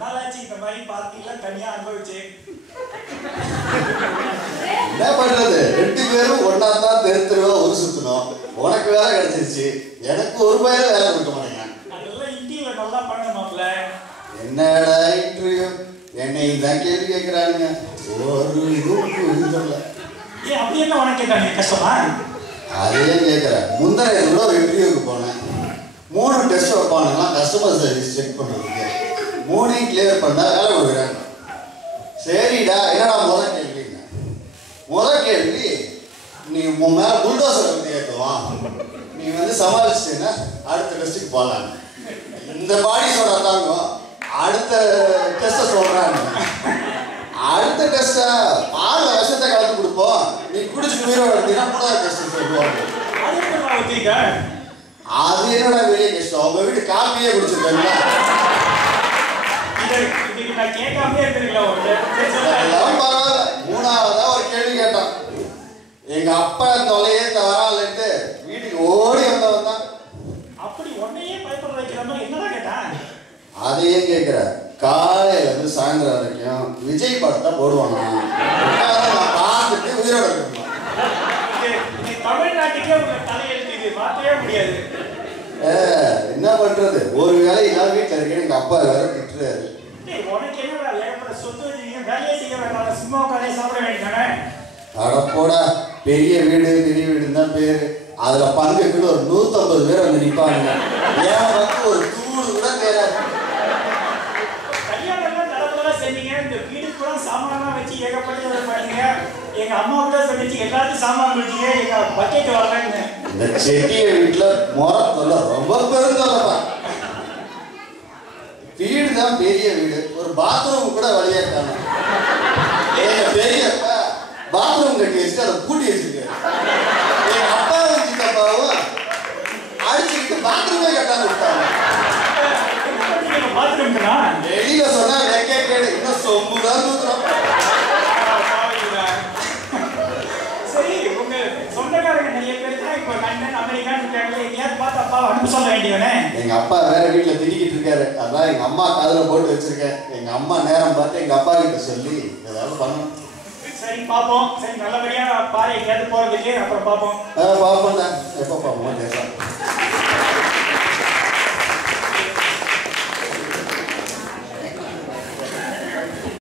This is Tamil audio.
நாளாச்சு இந்த மாதிரி பார்ட்டிலாம் தனியா அனுபவிச்சு. என்ன பண்றது, 2 பேரும் ஒன்னா தான் தெருவா ஒரு சுத்தணும். உனக்கு வேலை கிடைச்சிருச்சு, எனக்கு ஒரு பயிர வேலை கொடுக்க மாட்டேங்க. அதெல்லாம் இன்டர்வியூல நல்லா பண்ணணுமாப்ல. என்னடா இன்டர்வியூ, என்னை தான் கேள்வி கேட்கிறானுங்க. ஒரு இதுவும் தெரியல. ஏன் அப்படி என்ன உனக்கு கேட்டாங்க கஷ்டமா? அதையே கேட்குறேன். முந்தைய கூட ஒரு இன்டர்வியூக்கு போனேன். 3 டெஸ்ட் வைப்பானுங்களாம் கஸ்டமர் சர்வீஸ் செக் பண்ணுறதுக்கு. 3ஐயும் கிளியர் பண்ணால் வேலை கொடுக்குறாங்க. சரிடா, என்னடா முதல் கேள்வி நீ உன் மேலே புல்டோசர் வந்து ஏற்றுவான், நீ வந்து சமாளிச்சிட்டேன்னா அடுத்த டெஸ்ட்டுக்கு போகலாம். இந்த பாடி சோடா தாங்கும், அடுத்த டெஸ்ட்டை சொல்கிறான்னு. அடுத்த டெஸ்ட்டை 6 வருஷத்தை கலந்து கொடுப்போம், நீ குடிச்சிட்டு உயிரோட எடுத்தீங்கன்னா 3வது டெஸ்ட்டு சொல்லுவாங்க. அது என்னடா வெளியே கஷ்டம், அவங்க வீட்டு காப்பியே குடிச்சிருக்காங்களா? பரவாயில்ல. 3ஆவதா ஒரு கேள்வி கேட்டான். எங்க அப்பா தொலையே தவறாலட்டு வீட்டுக்கு ஓடி வந்தவன் தான். அப்படி உன்னையே பயப்பட வைக்கிற மாதிரி என்னடா கேட்டான்? அதையே கேட்கிற. காலையில இருந்து சாயந்தரம் வரைக்கும் விஜய் படத்தை போடுவானா, நான் பார்த்துட்டு உயிரோட இருக்கணும். தமிழ்நாட்டுக்கே உங்க தலையெழுத்து இது மாற்றவே முடியாது. என்ன பண்றது, ஒரு வேலையினால் வீட்டில் இருக்கேன். எங்க அப்பா வேற திட்டுறாரு. உனக்கு என்ன ஏகப்பட்ட சொத்து வச்சுக்கீங்க, வேலையே செய்ய வேண்டாம், சும்மா உட்காந்து சாப்பிட வேண்டியதானே? அடப்போடா, பெரிய வீடுன்னு தான் பேரு. அதுல பங்குக்கு ஒரு 150 பேர் வந்து நிற்பாங்க. ஏன் வந்து ஒரு தூடு கூட தேராது. கல்யாணம் நடப்பதான் செஞ்சீங்க, இந்த வீடு கூட சாமான்லாம் வச்சு ஏகப்பட்ட பண்ணீங்க. எங்க அம்மா கூட சொல்லிச்சு எல்லாத்தையும் சாமான் வச்சுங்க, எங்க பக்கெட் வரலன்னு. இந்த செட்டிய வீட்டுல முறை சொல்ல ரொம்ப பெருந்தல்லப்பா. வீடு தான் பெரிய வீடு, ஒரு பாத்ரூம் கூட வழியா இருக்காங்க. எங்க பெரியப்பா பாத்ரூம் கட்டி வச்சுட்டு அதை பூட்டி வச்சிருக்காரு. எங்க அப்பாவும் சித்தப்பாவும் அடிச்சுக்கிட்டு பாத்ரூமே கட்டாம விட்டாங்க. வெளியில சொன்னா வெக்க கேடு, இன்னும் சொம்புதான் தூக்குறோம். சரி, உங்க சொந்தக்காரங்க நிறைய பேர் தான் இப்போ லண்டன் அமெரிக்கான்னு இருக்காங்களே, எங்கேயாவது பார்த்து அப்பாவை அனுப்ப சொல்ல வேண்டியவனே. எங்க அப்பா வேற வீட்டுல திட்டிக்கிட்டு இருக்காரு, அதான் எங்க அம்மா காதுல போட்டு வச்சிருக்கேன். எங்க அம்மா நேரம் பார்த்து எங்க அப்பா கிட்ட சொல்லி ஏதாவது பண்ணணும். சரி பார்ப்போம். சரி, நல்லபடியா பாரு, எங்கேயாவது போறதுக்கு அப்புறம் பார்ப்போம். பார்ப்போம்டா, எப்போ பார்ப்போம் பேசலாம்.